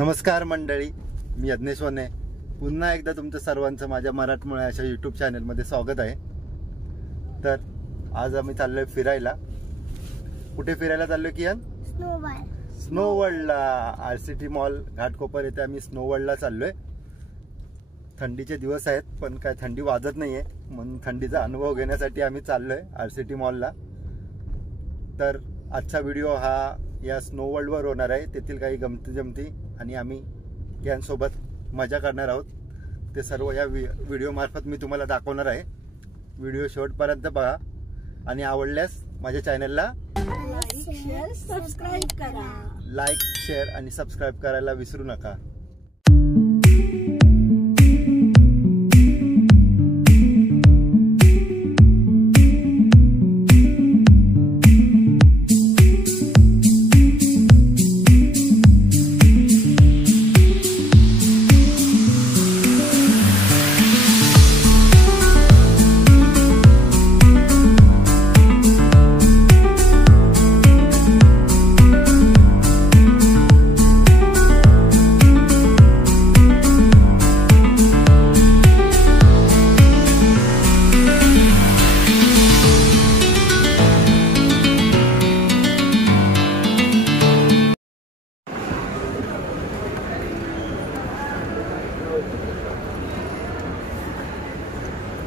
नमस्कार मंडळी, मी यज्ञेश वने पुन्हा एकदा तुमचं सर्वांचं माझ्या मराठमोळ्या अशा यूट्यूब चॅनलमध्ये स्वागत आहे। तर आज आम्ही चाललोय फिरायला। कुठे फिरायला चाललोय कियान? स्नो वर्ल्डला। RCT मॉल घाटकोपर येथे आम्ही स्नो वर्ल्डला चाललोय। थंडीचे दिवस आहेत पण काय थंडी वाजत नाहीये, म्हणून थंडीचा अनुभव घेण्यासाठी आम्ही चाललोय RCT मॉलला। तर आजचा व्हिडिओ हा या स्नो वर्ल्डवर होणार आहे। तेथील काही गमती जमती आणि आम्ही यांसोबत मजा करणार आहोत। ते सर्व या व्हिडिओ मार्फत मी तुम्हाला दाखवणार आहे। व्हिडिओ शेवटपर्यंत बघा आणि आवडल्यास माझ्या चॅनलला लाईक, शेअर आणि सबस्क्राइब करायला विसरू नका।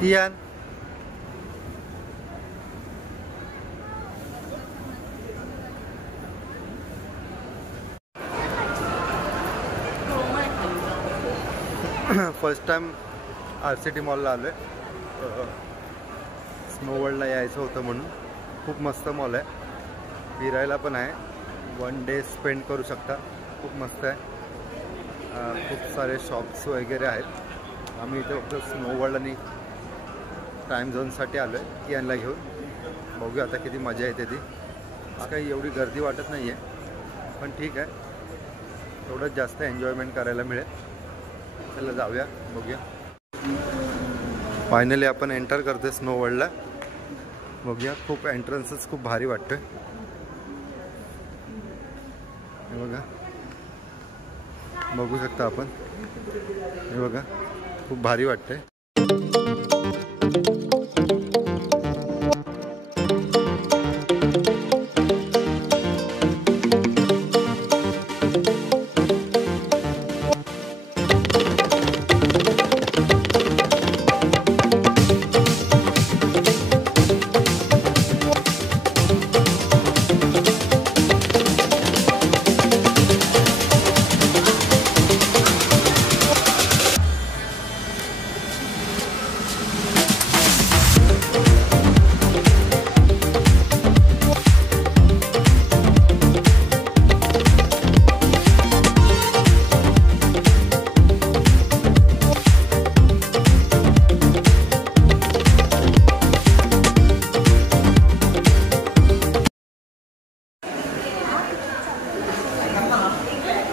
कियान फर्स्ट टाइम RCT मॉलला आलोय। स्नो वर्ल्डला यायचं होतं म्हणून। खूप मस्त मॉल आहे, फिरायला पण आहे, 1 डे स्पेंड करू शकता। खूप मस्त आहे, खूप सारे शॉप्स वगैरे आहेत। आम्ही इथे फक्त स्नो वर्ल्ड आणि टाइम झोनसाठी आलो आहे कियानला घेऊन। बघूया आता किती मजा येते ती। काही एवढी गर्दी वाटत नाही आहे, पण ठीक आहे, थोडं जास्त एन्जॉयमेंट करायला मिळेल। चला जाऊया, बघूया। फायनली आपण एंटर करतोय स्नो वर्ल्डला। बघूया, खूप एंट्रन्सच खूप भारी वाटतोय। हे बघा, बघू शकता आपण। हे बघा, खूप भारी वाटतंय।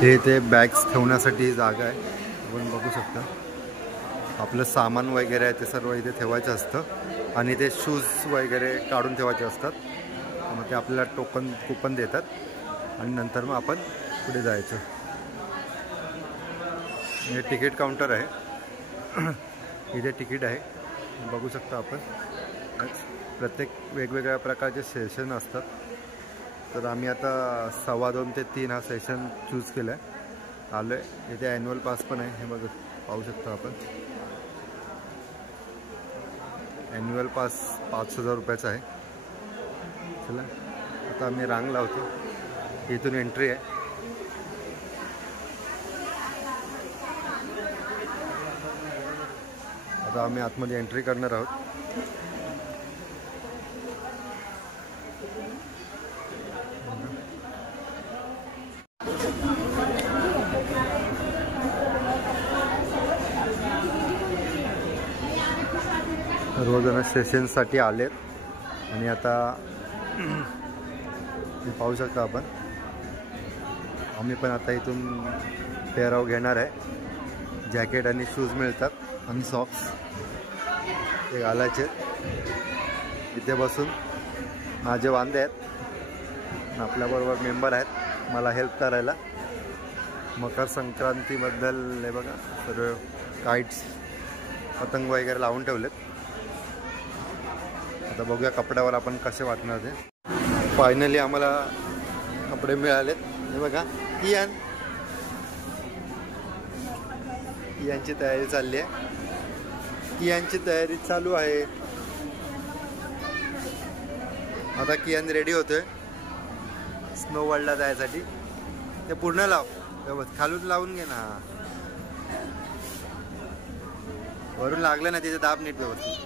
हे ते बॅग्स ठेवण्यासाठी जागा आहे, आपण बघू शकता। आपलं सामान वगैरे आहे ते सर्व इथे ठेवायचं असतं आणि ते शूज वगैरे काढून ठेवायचे असतात। मग ते आपल्याला कुपन देतात आणि नंतर मग आपण पुढे जायचं। हे तिकीट काउंटर आहे, इथे तिकीट आहे, बघू शकता आपण। प्रत्येक वेगवेगळ्या प्रकारचे सेशन असतात। तर आम्ही आता 2:15 ते 3 हा सेशन चूज केला आहे। आलो आहे इथे। ॲन्युअल पास पण आहे, हे बघा, पाहू शकता आपण। ॲन्युअल पास 5,000 रुपयाचा आहे। चला आता आम्ही रांग लावतो, इथून एंट्री आहे। आता आम्ही आतमध्ये एंट्री करणार आहोत। सर्वजण सेशनसाठी आलेत आणि आता पाहू शकता आपण। आम्ही पण आता इथून पेहराव घेणार आहे। जॅकेट आणि शूज मिळतात आणि सॉक्स ते घालायचे। इथे बसून माझे वांदे आहेत, आपल्याबरोबर मेंबर आहेत मला हेल्प करायला। मकर संक्रांतीबद्दल हे बघा सर्व काइट्स पतंग वगैरे लावून ठेवलेत. आता बघूया कपड्यावर आपण कसे वाटणार ते. फायनली आम्हाला कपडे मिळालेत. हे बघा कियांची तयारी चालली आहे. कियांची तयारी चालू आहे. आता कियान रेडी होतोय स्नो वर्ल्डला जायसाठी. ते पूर्ण लाव व्यवस्थित, खालून लावून घे ना. वरून लागलं ना तिथे दाब नीट व्यवस्थित.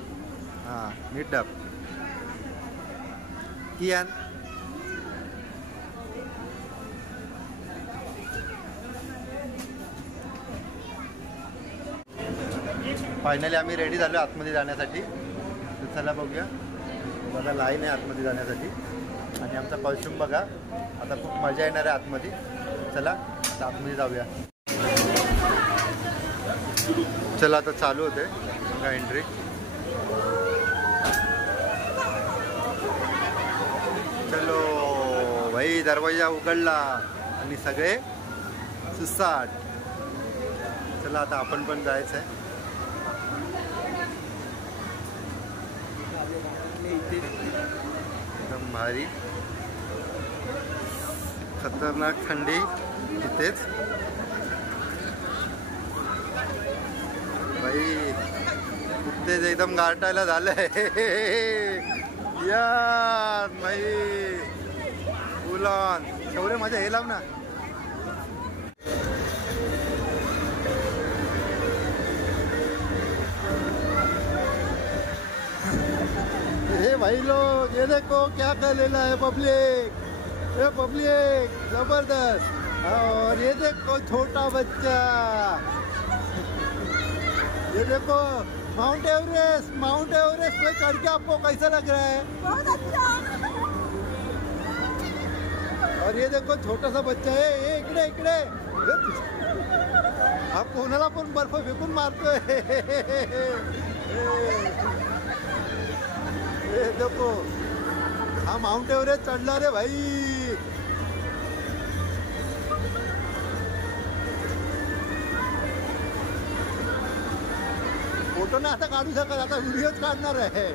हां नीट दाब. कियान फायनली आम्ही रेडी झालो आतमध्ये जाण्यासाठी. तर चला बघूया. बघा लाईन आहे आतमध्ये जाण्यासाठी आणि आमचा कॉस्ट्यूम बघा. आता खूप मजा येणार आहे आतमध्ये. चला आता आतमध्ये जाऊया. चला आता चालू होते बघा एंट्री. चलो भाई दरवाजा उघडला आणि सगळे सुसाट. चला आता आपण पण जायचं आहे. एकदम भारी खतरनाक थंडी तिथेच. भाई तिथेच एकदम गारठायला झालंय यार. भाई फुलॉन एवढे मजा हे लाव ना. हे भाई लोग ये देखो क्या कर लेना है पब्लिक. ये पब्लिक जबरदस्त. और ये देखो छोटा बच्चा. ये देखो माउंट एवरेस्ट. माउंट एवरेस्ट पे चढ़ के आपको कैसा लग रहा है? बहुत अच्छा. और ये देखो छोटा सा बच्चा है. ये इकडे इकडे आप कोणाला पण बर्फ फेकून मारतोय. देखो हाँ माउंट एवरेस्ट चढ़ना रे भाई. फोटो ना आता काढू शकत. आता व्हिडिओच काढणार आहे.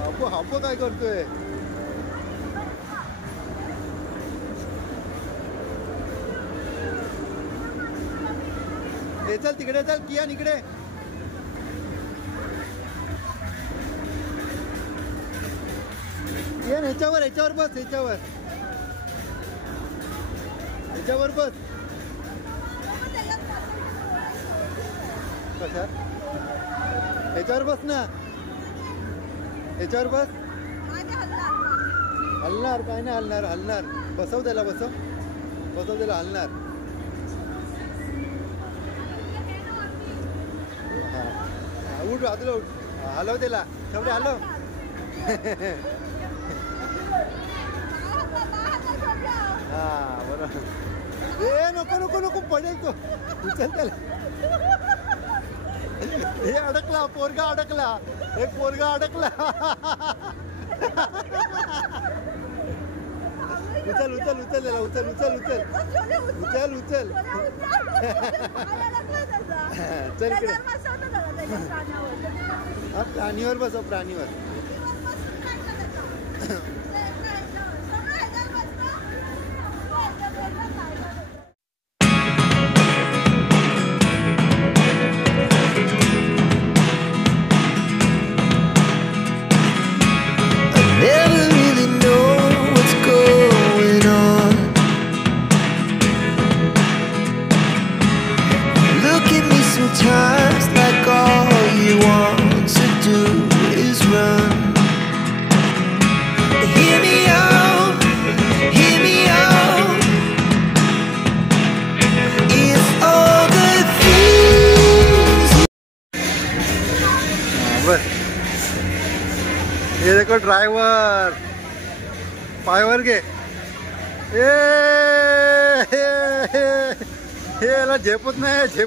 हापो काय करतोय. चल तिकडे चल कियान इकडे. ह्याच्यावर ह्याच्यावर बस. ह्याच्यावर बस. कशा ह्याच्यावर बस ना. ह्याच्यावर बस. हलणार काय नाही. हलणार. बसव त्याला. बसव त्याला. हलणार. हा उठ बाजूला उठ. हलव त्याला. तेवढे हलव. हा बरोबर. ए नको पडेल तो. उचल त्याला. हे अडकला. पोरगा अडकला. एक पोरगा अडकला. उचल त्याला. उचल चल इकडे. हा प्राणीवर बसव. प्राणीवर. Sometimes like all you want to do is run. Hear me out. If all the things. ये देखो ड्राइवर पायवर घे. याला झेपत नाही.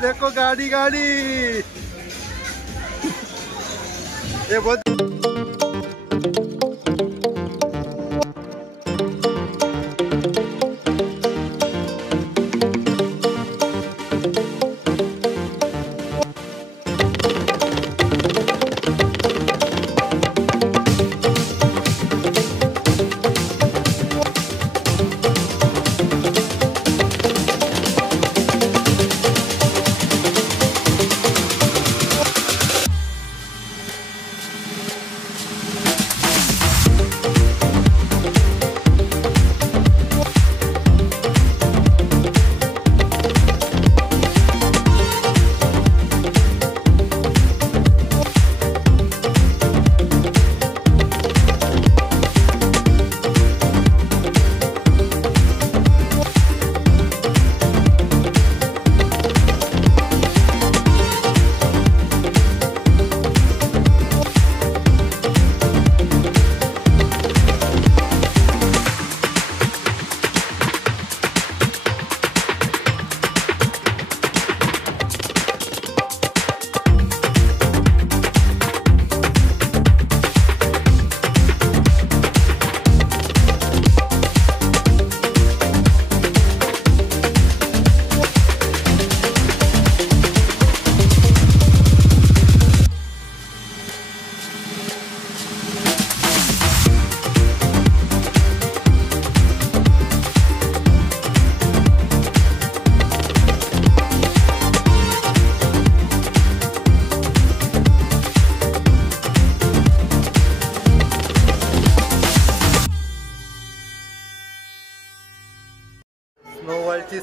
देखो गाड़ी ये बहुत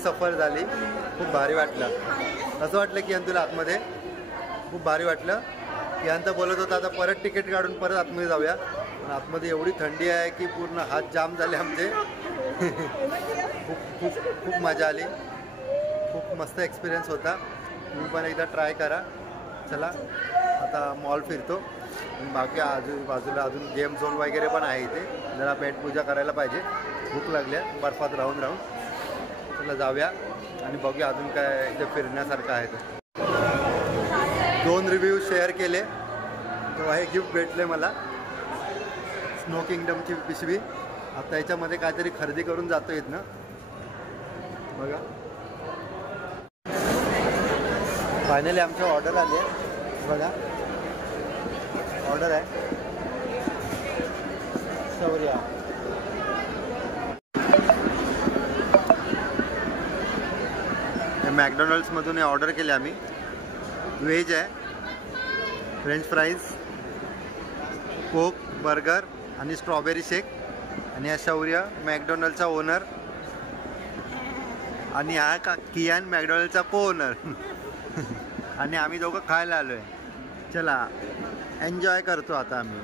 सफर झाली, खूप भारी वाटलं. असं वाटलं की तुला आतमध्ये खूप भारी वाटलं. की बोलत होता आता परत तिकीट काढून परत आतमध्ये जाऊया. पण आतमध्ये एवढी थंडी आहे की पूर्ण हात जाम झाले आमचे. खूप खूप खूप मजा आली. खूप मस्त एक्सपिरियन्स होता. तुम्ही पण एकदा ट्राय करा. चला आता मॉल फिरतो. बाकी आजूबाजूला अजून गेम झोन वगैरे पण आहे इथे. जरा पेटपूजा करायला पाहिजे. भूक लागल्या बर्फात राहून राहून. चला जाऊया आणि बघूया अजून काय इथे फिरण्यासारखं आहे. तर 2 रिव्ह्यू शेअर केले तेव्हा हे गिफ्ट भेटले मला, स्नो किंगडमची पिशवी. आता याच्यामध्ये काहीतरी खरेदी करून जातो येत ना. बघा फायनली आमची ऑर्डर आली आहे. बघा ऑर्डर आहे शौर्या. मॅकडॉनल्ड्समधून ऑर्डर केले आम्ही. व्हेज आहे, फ्रेंच फ्राईज, कोक, बर्गर आणि स्ट्रॉबेरी शेक. आणि हा शौर्य मॅकडॉनल्डचा ओनर आणि हा कियान मॅकडॉनल्डचा को ओनर. आणि आम्ही दोघं खायला आलो आहे. चला एन्जॉय करतो आता आम्ही.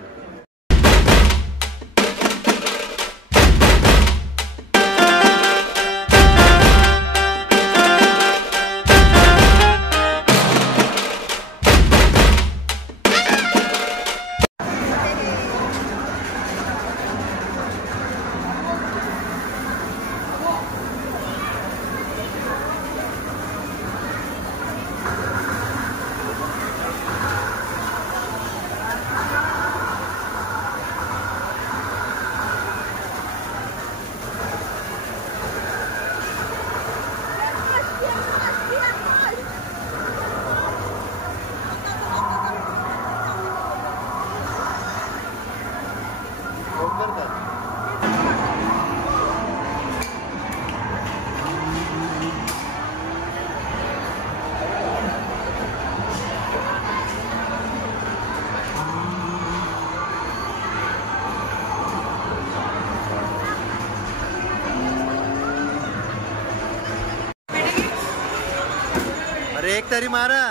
अरे एक तरी मारा,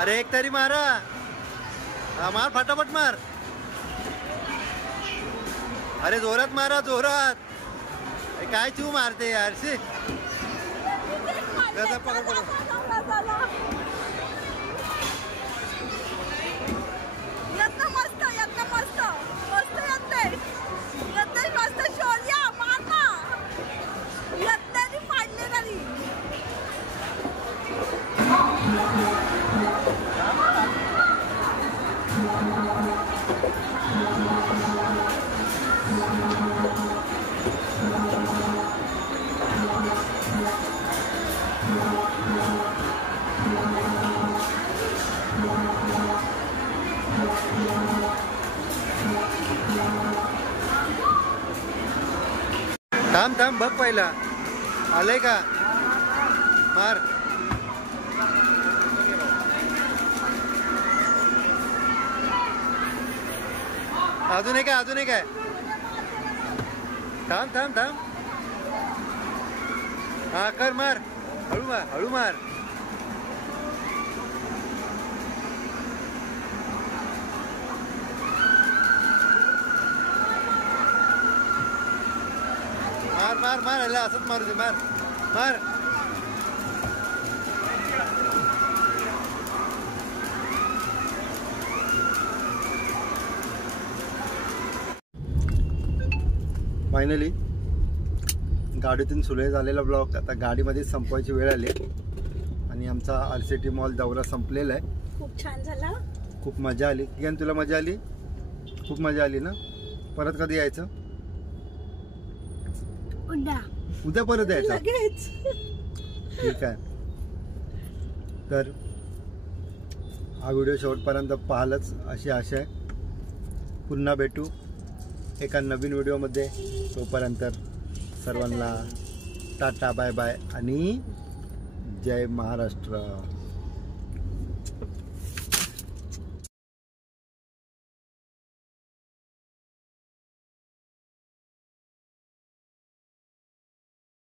अरे एक तरी मारा. हा मार फटाफट मार. अरे जोरात मारा जोरात. काय चिव मारते यार. शी पकड पकड. थांब थांब बघ पहिला आलंय का. मार. अजून एक आहे, अजून एक आहे. थांब थांब थांब. हा कर मार. हळू मार, हळू मार. मार मार मार. याला असंच मारू दे. मार मार. फायनली गाडीतून सुरू झालेला ब्लॉग आता गाडीमध्ये संपवायची वेळ आली आणि आमचा RCT मॉल दौरा संपलेला आहे. खूप छान झाला. खूप मजा आली. किरण तुला मजा आली? खूप मजा आली ना. परत कधी यायचं? उद्या परत यायचं. ठीक आहे. तर हा व्हिडिओ शेवटपर्यंत पाहालच अशी आशा आहे. पुन्हा भेटू एका नवीन व्हिडिओमध्ये. तोपर्यंत सर्वांना टाटा बाय बाय आणि जय महाराष्ट्र.